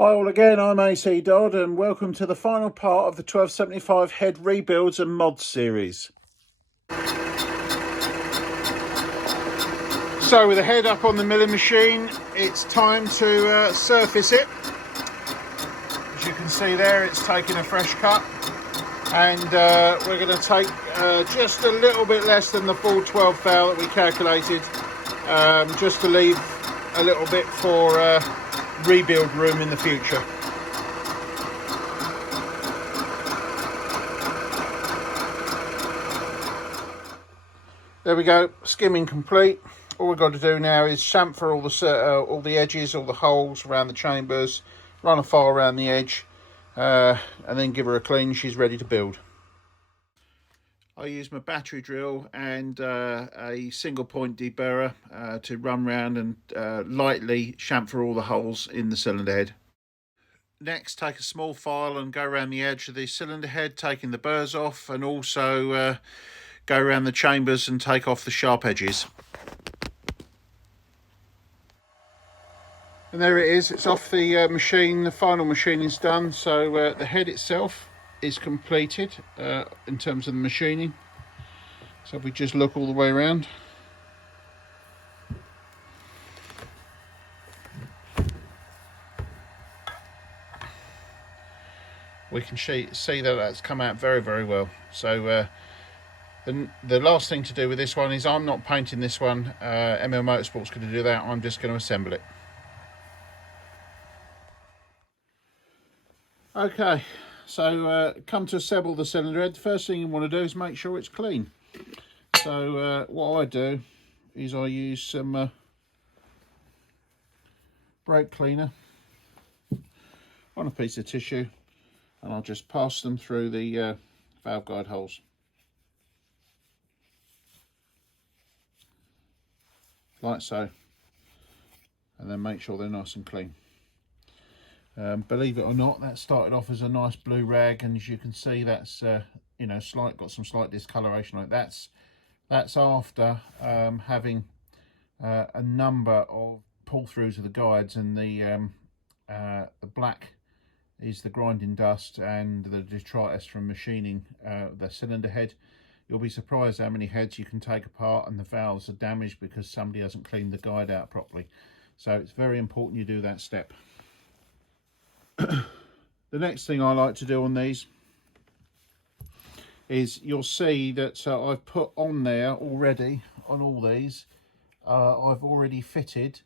Hi all again, I'm AC Dodd and welcome to the final part of the 1275 head rebuilds and mods series. So with the head up on the milling machine, it's time to surface it. As you can see there, it's taking a fresh cut, and we're going to take just a little bit less than the full 12 thou that we calculated, just to leave a little bit for rebuild room in the future. There we go, skimming complete. All we've got to do now is chamfer all the edges, all the holes around the chambers, run a file around the edge, and then give her a clean. She's ready to build. I use my battery drill and a single point deburrer to run round and lightly chamfer all the holes in the cylinder head. Next, take a small file and go around the edge of the cylinder head, taking the burrs off, and also go around the chambers and take off the sharp edges. And there it is, it's off the machine. The final machining is done, so the head itself is completed in terms of the machining. So if we just look all the way around, we can see that that's come out very, very well. So the last thing to do with this one is I'm not painting this one. ML Motorsport's going to do that. I'm just going to assemble it. Okay, so come to assemble the cylinder head. The first thing you want to do is make sure it's clean. So what I do is I use some brake cleaner on a piece of tissue, and I'll just pass them through the valve guide holes. Like so, and then make sure they're nice and clean. Believe it or not, that started off as a nice blue rag, and as you can see, that's you know, got some slight discoloration on it. That's after having a number of pull-throughs of the guides, and the black is the grinding dust and the detritus from machining the cylinder head. You'll be surprised how many heads you can take apart and the valves are damaged because somebody hasn't cleaned the guide out properly. So it's very important you do that step. The next thing I like to do on these is, you'll see that I've put on there already, on all these, I've already fitted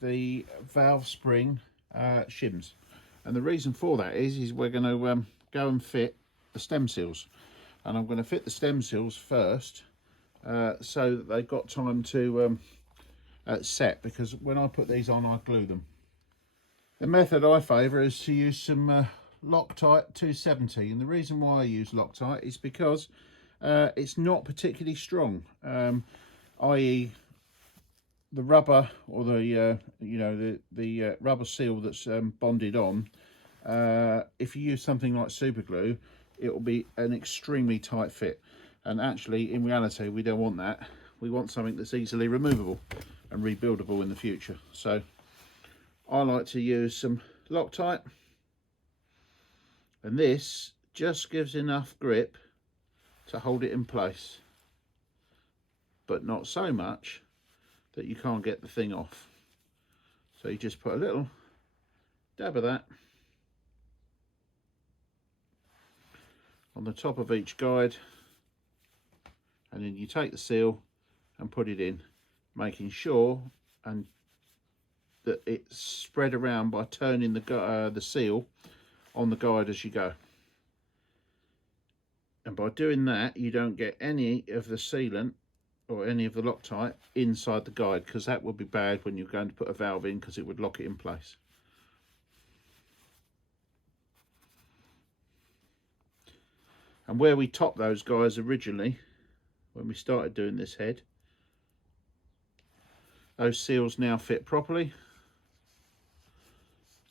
the valve spring shims. And the reason for that is we're going to go and fit the stem seals. And I'm going to fit the stem seals first so that they've got time to set, because when I put these on, I glue them. The method I favour is to use some Loctite 270, and the reason why I use Loctite is because it's not particularly strong, i.e. the rubber, or the you know, the rubber seal that's bonded on. If you use something like super glue, it will be an extremely tight fit, and actually in reality we don't want that. We want something that's easily removable and rebuildable in the future. So I like to use some Loctite, and this just gives enough grip to hold it in place, but not so much that you can't get the thing off. So you just put a little dab of that on the top of each guide, and then you take the seal and put it in, making sure and that it's spread around by turning the seal on the guide as you go. And by doing that, you don't get any of the sealant or any of the Loctite inside the guide, because that would be bad when you're going to put a valve in, because it would lock it in place. And where we topped those guys originally, when we started doing this head, those seals now fit properly,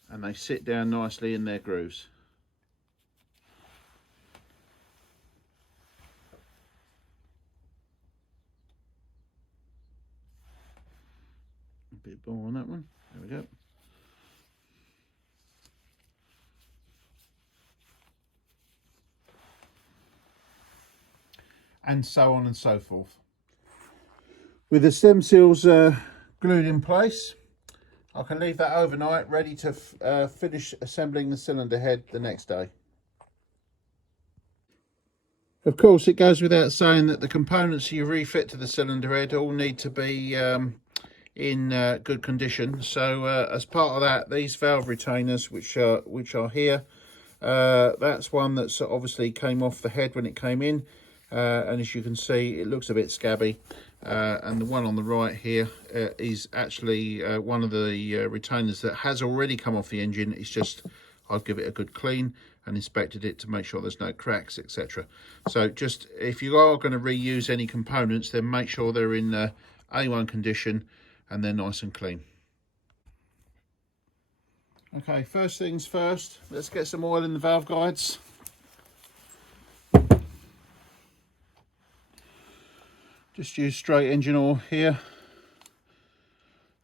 and they sit down nicely in their grooves. A bit more on that one. There we go. and so on and so forth. With the stem seals glued in place, I can leave that overnight ready to finish assembling the cylinder head the next day. Of course, it goes without saying that the components you refit to the cylinder head all need to be in good condition. So as part of that, these valve retainers, which are here, that's one that's obviously came off the head when it came in, and as you can see, it looks a bit scabby. And the one on the right here is actually one of the retainers that has already come off the engine. It's just I'll give it a good clean and inspected it to make sure there's no cracks, etc. So just if you are going to reuse any components, then make sure they're in A1 condition and they're nice and clean. Okay, first things first, let's get some oil in the valve guides. Just use straight engine oil here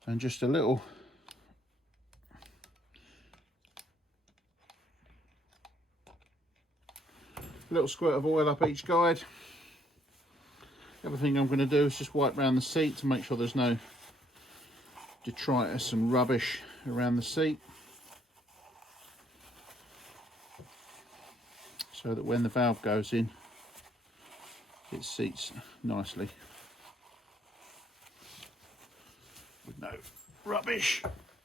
and just a little squirt of oil up each guide. The other thing I'm going to do is just wipe around the seat to make sure there's no detritus and rubbish around the seat, so that when the valve goes in, it seats nicely with no rubbish.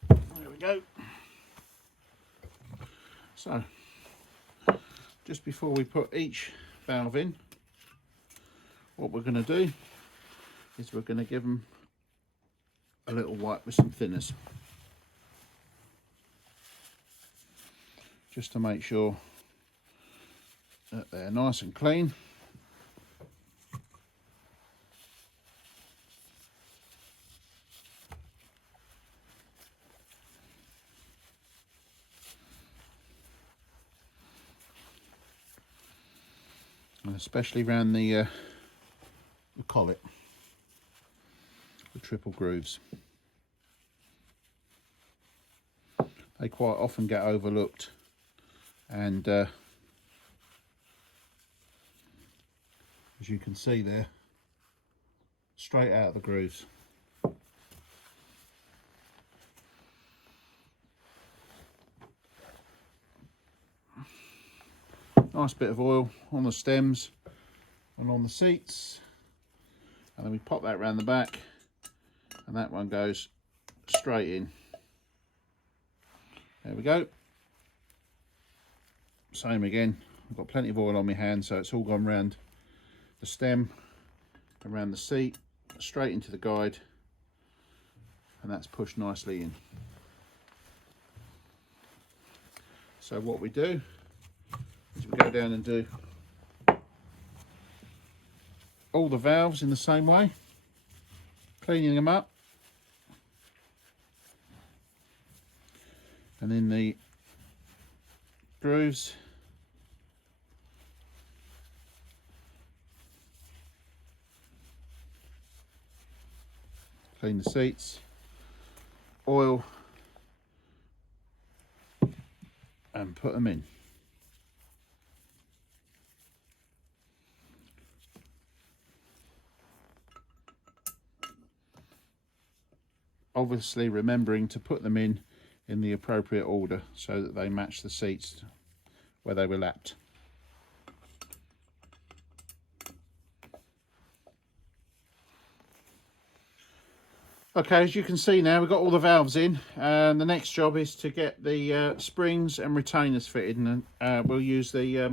There we go. So just before we put each valve in, what we're going to do is we're going to give them a little wipe with some thinners, just to make sure that they're nice and clean. And especially around the collet, the triple grooves. They quite often get overlooked, and as you can see there, straight out of the grooves. Nice bit of oil on the stems and on the seats, and then we pop that around the back, and that one goes straight in. There we go. Same again, I've got plenty of oil on my hand, so it's all gone round the stem, around the seat, straight into the guide, and that's pushed nicely in. So what we do is we go down and do all the valves in the same way, cleaning them up, and then the grooves, clean the seats, oil, and put them in. Obviously remembering to put them in the appropriate order so that they match the seats where they were lapped. Okay, as you can see now, we've got all the valves in, and the next job is to get the springs and retainers fitted, and we'll use the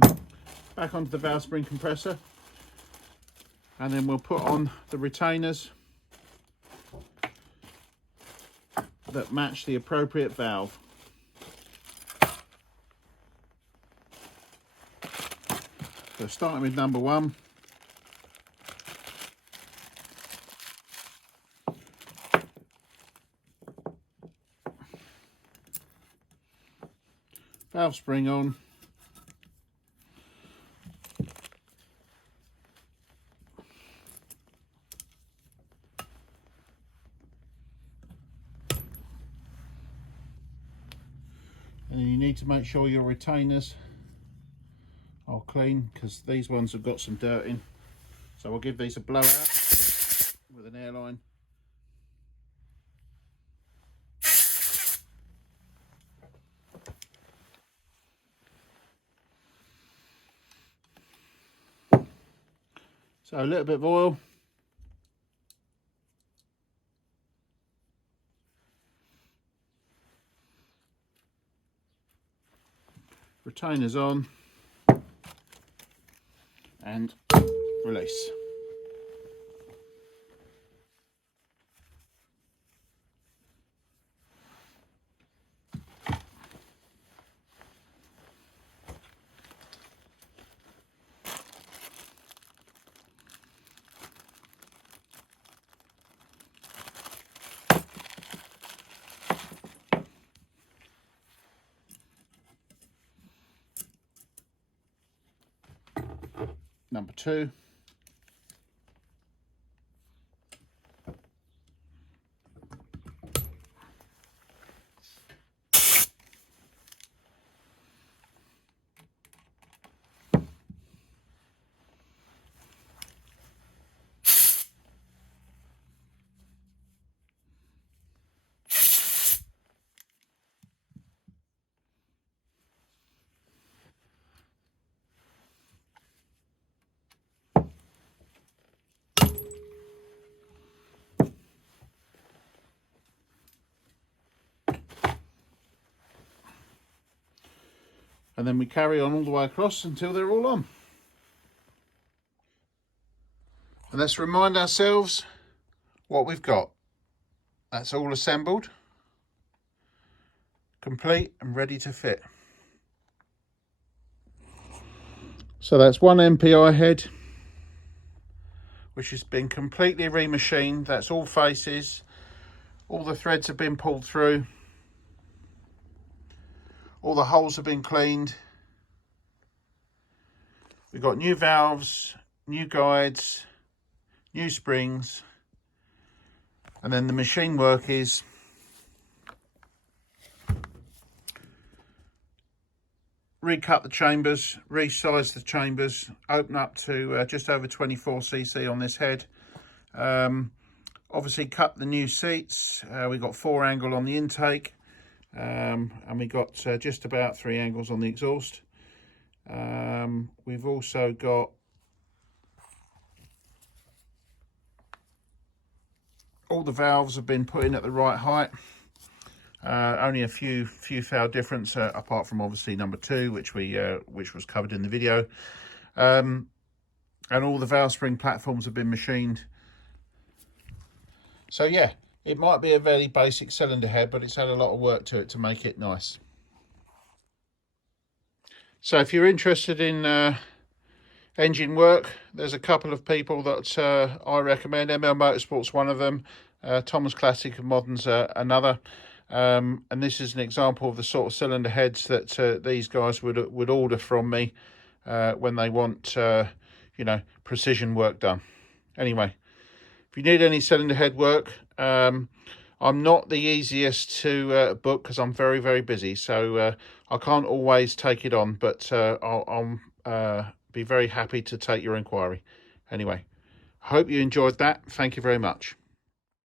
back onto the valve spring compressor, and then we'll put on the retainers that match the appropriate valve. So starting with number 1. Valve spring on. And then you need to make sure your retainers are clean, because these ones have got some dirt in. So I'll give these a blow out with an airline. So a little bit of oil. Retainers on. And release. Number 2. And then we carry on all the way across until they're all on. And let's remind ourselves what we've got. That's all assembled, complete and ready to fit. So that's one MPI head, which has been completely remachined. That's all faces. All the threads have been pulled through. All the holes have been cleaned. We've got new valves, new guides, new springs. And then the machine work is recut the chambers, resize the chambers, open up to just over 24cc on this head. Obviously cut the new seats. We got 4 angle on the intake. And we got just about 3 angles on the exhaust. We've also got all the valves have been put in at the right height. Only a few foul difference, apart from obviously number 2, which was covered in the video. And all the valve spring platforms have been machined. So yeah, it might be a very basic cylinder head, but it's had a lot of work to it to make it nice. So if you're interested in engine work, there's a couple of people that I recommend. ML Motorsport's one of them. Thomas Classic and Modern's another. And this is an example of the sort of cylinder heads that these guys would order from me when they want, you know, precision work done. Anyway, if you need any cylinder head work, I'm not the easiest to book because I'm very, very busy. So I can't always take it on, but I'll be very happy to take your inquiry. Anyway, I hope you enjoyed that. Thank you very much.